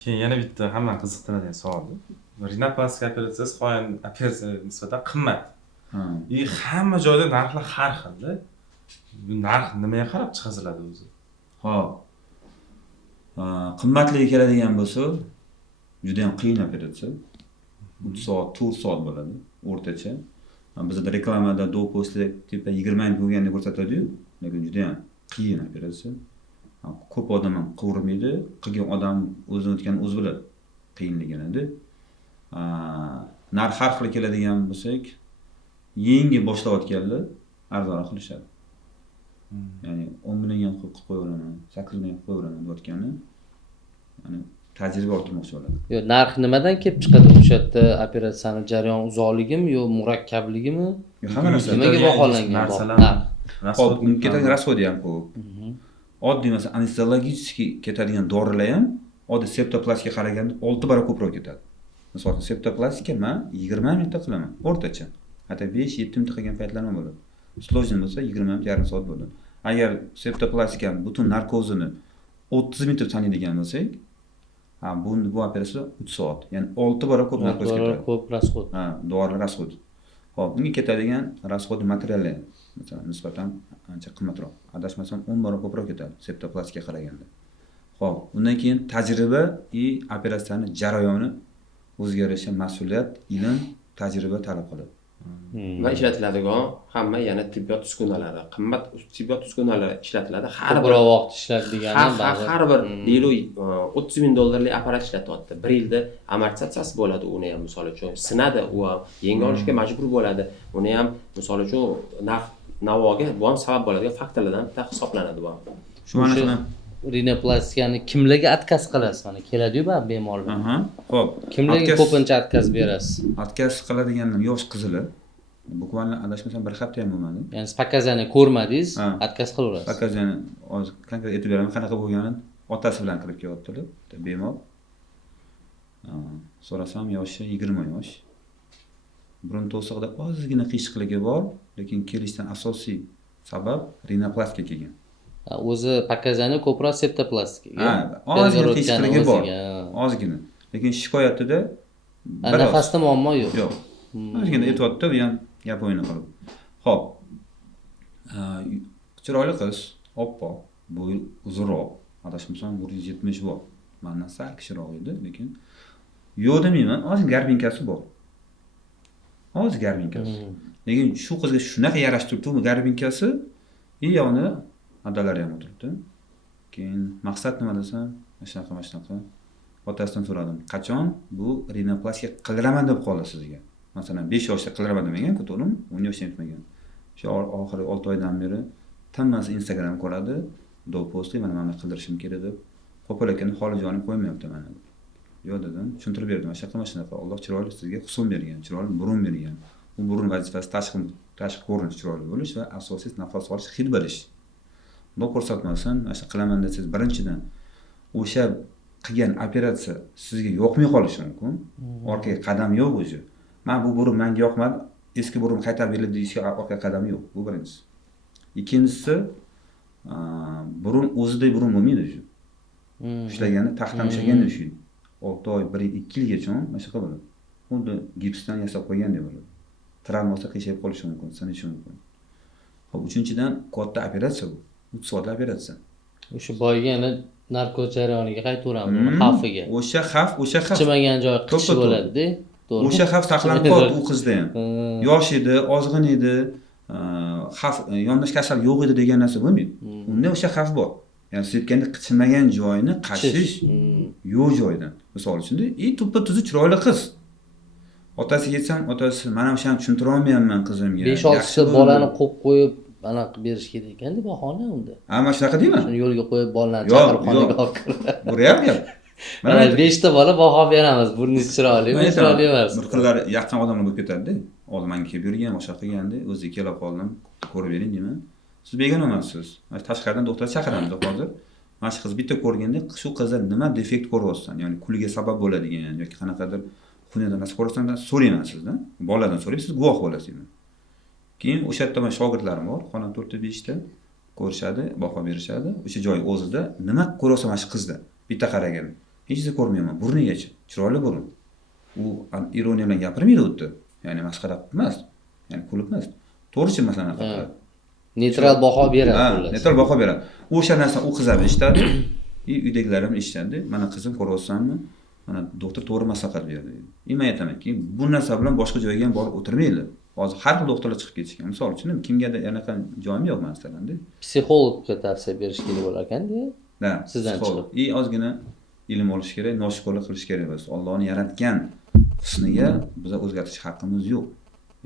Keyin yana bitta hammani qiziqtiradigan savol. Rinoplastika operatsiyasi xoin operatsiyaga nisbatan qimmat. Ha. Hamma joyda narxlar har xil-da. Bu narx nimaga qarab chiqaziladi o'zi? Xo'p. Qimmatligi keladigan bo'lsa, juda ham qiyin operatsiya. 3 soat, 4 soat bo'ladi o'rtacha. Bizda reklamada do после tipa 20 ming bo'lganini ko'rsatadi-yu, lekin juda ham qiyin operatsiya. Ko'p odam ham qilmaydi, qilgan odam o'zini o'tgan o'zi biladi qiyinligini. Narx har xil keladigan bo'lsak, yengil boshlayotganlar arzonroq qilishadi. Ya'ni 10 million ham qilib qo'yaveraman, 8 million qilib qo'yaveraman deyotganni, ya'ni tajriba orttirmoqchi bo'ladi. Yo, narx nimadan kelib chiqadi o'sha yerda operatsiyani jarayon uzoqligimi yo murakkabligimi? Hamma narsa Nimaga baholangan narsalar. Hop, ketadigan rasxodi ham ko'p. Oddiy masalan anesteziologический ketadigan dorilar ham oddiy septoplastika qaraganda 6 barobar ko'proq ketadi. Masalan, septoplastika men 20 minutda qilaman, o'rtacha. Hatto 5-7 minutda qilgan paytlarim bo'ladi. Sложный bo'lsa 20 minut, yarim soat bo'ladi. Agar septoplastika butun narkozini 30 minutda taniydigan bo'lsak, bu operatsiya 3 soat. Ya'ni 6 barobar ko'p narkoz ketadi. Ko'p rasxod. Dorilar rasxod. Hop, bunga ketadigan rasxod materiallar masalan nisbatan ancha qimmatroq. Adashmasam 10 barobar ko'proq ketadi septoplastika qaraganda. Hop, undan keyin tajriba operatsiyani jarayoni o'zgarishi, mas'uliyat, ilm, tajriba talab qiladi. Va ishlatiladigan hamma yana tibbiyot uskunalari, qimmat tibbiyot uskunalari ishlatiladi. Har bir Ko'proq vaqt ishlatilgani har bir deylik $30,000 apparat ishlatyapti. 1 yilda amortizatsiyasi bo'ladi uni ham misol uchun. Sinadi u ham, yangi olishga majbur bo'ladi. Uni ham misol uchun navoga bu ham sabab bo'ladigan faktorlardan bitta hisoblanadi bu ham. Shu mana shuni rinoplastikani kimlarga отказ qilasiz? Mana keladi-yu bemorlar. Xo'p. Kimlarga ko'pincha отказ berasiz? Отказ qiladiganlar yosh qizlar. Bukvalni adashmasam bir hafta ham bo'lmadi. Ya'ni pakazani ko'rmadingiz, отказ qilaverasiz. Pakazani hozir konkret aytib beraman, qanaqa bo'lganini otasi bilan kirib kelyaptilar. Bemor. So'rasam yoshi 20 yosh. Burun to'sig'ida ozgina qiyshiqligi bor, lekin kelishdan asosiy sabab rinoplastika kelgan. O'zi pakazani ko'proq septoplastikaga. Ozgina qiyshiqligi bor. Ozgina. Lekin shikoyatida nafasda muammo yo'q. Yo'q. Ozgina aytayapti, bu ham gap o'yini qilib. Xo'p. Chiroyli qiz, oppoq, bo'yi uzunroq. Adashmasam 170 bor. Mendan sal kichikroq edi, lekin yo'q demayman, ozgina garbinkasi bor. Oz garbinkasi. Lekin shu qizga shunaqa yarashib turibdi, garbinkasi, yoni adalari ham o'tiribdi. Keyin maqsad nima desam, shunaqa. Otasidan so'radim, qachon bu rinoplastika qildiraman deb qoldi sizga? Masalan, 5 yoshda qildiraman demagan-ku, to'g'rimi? 10 yoshda aytmagan. Shu oxirgi 6 oydan beri hammasi Instagram ko'radi, do postli mana qildirishim kerak deb. Qo'polakani holi joni qo'ymayapti mana. Yo'q dedim, tushuntirib berdim. Shunaqa Alloh chiroyli sizga husn bergan, chiroyli burun bergan. Bu burun vazifasi tashqi ko'rinish chiroyli bo'lish va asosiy nafas olish, hid bilish. Bu ko'rsatmasin, mana qilaman desangiz, birinchidan o'sha qilgan operatsiya sizga yoqmay qolishi mumkin. Orqaga qadam yo'q o'zi. Men bu burun menga yoqmadi, eski burun qaytarib berildi deyishga orqaga qadam yo'q. Bu birinchisi. Ikkinchisi, burun o'zidek burun bo'lmaydi shu. Ushlagani, taxtdan ushlaganda shu. 6 oy, 1 yil, 2 yilgacha mana shunaqa bo'ladi. Xuddi gipsdan yasab qo'ygandek bo'ladi. Travma olsa qiyshayib qolishi mumkin, sinishi mumkin. Xo'p, uchinchidan katta operatsiya bu. 3 soatli operatsiya. O'sha boyga yana narkoz jarayoniga qaytaveramiz, uni xavfiga. O'sha xavf. Qichimagan joyi qichish bo'ladi-da. To'g'ri. O'sha xavf saqlanib qoldi u qizda ham. Yosh edi, ozg'in edi, xavf yondosh kasal yo'q edi degan narsa bo'lmaydi. Unda o'sha xavf bor. Ya'ni siz aytganda qichimagan joyini qashish yo'q joydan. Misol uchun, tuppa-tuzi chiroyli qiz. Otasiga aytsam, otasi "Men ham o'shani tushuntira olmayapman qizimga." 5-6 bolani qo'yib qo'yib anaqa berish kerak ekan-da bahona unda. Mana shunaqa deyman. Shuni yo'lga qo'yib bolalarni chaqirib xonaga olib kirib. Bu ham gap. Mana 5 ta bola baho beramiz. Burningiz chiroylimi, chiroyli emas. Bir qizlar yaqin odamlar bo'lib ketadi-da. Oldin menga kelib yurgan, o'sha qilganda, o'ziga kelib qoldim, ko'rib bering deyman. Siz begona emassiz. Tashqaridan doktor chaqiramiz hozir. Mana shu qiz bitta ko'rganda, shu qizda nima defekt ko'ryapsan, ya'ni kulga sabab bo'ladigan yoki qanaqadir xunada narsa ko'rsan, so'rayman sizdan. Boladan so'raysiz, siz guvoh bo'lasiz. Keyin o'sha yerda men shogirdlarim bor, xona 4-5 ta ko'rishadi, baho berishadi. O'sha joy o'zida nima ko'ryapsan mana shu qizda? Bitta qaragan. hech narsa ko'rmayman. Burnigacha, chiroyli burun. U ironiya bilan gapirmaydi o'tdi. Ya'ni masxara emas. Ya'ni kulib emas. To'g'richi masalan qiladi. Neytral baho beradi Ha, xullas. neytral baho beradi. O'sha narsani u qizlar eshitadi. Uydagilarim eshitadi. Mana qizim ko'ryapsanmi? Mana doktor to'g'ri maslahat berdi. Men aytamanki, bu narsa bilan boshqa joyga ham borib o'tirmaydi. Hozir har xil doktorlar chiqib ketishgan. Misol uchun kimgadir anaqa joyim yo'q masalanda. Psixologga tavsiya berish kerak bo'lar ekan-da. Da, Sizdan psixolog. Ozgina ilm olish kerak, noshukrlik qilish kerak biz. Allohning yaratgan husniga biz o'zgartirish haqqimiz yo'q.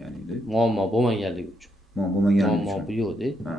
Ya'ni Muammo bo'lmaganligi uchun. bo'lmagan Muammo uchun. bu yo'q-da. Ha.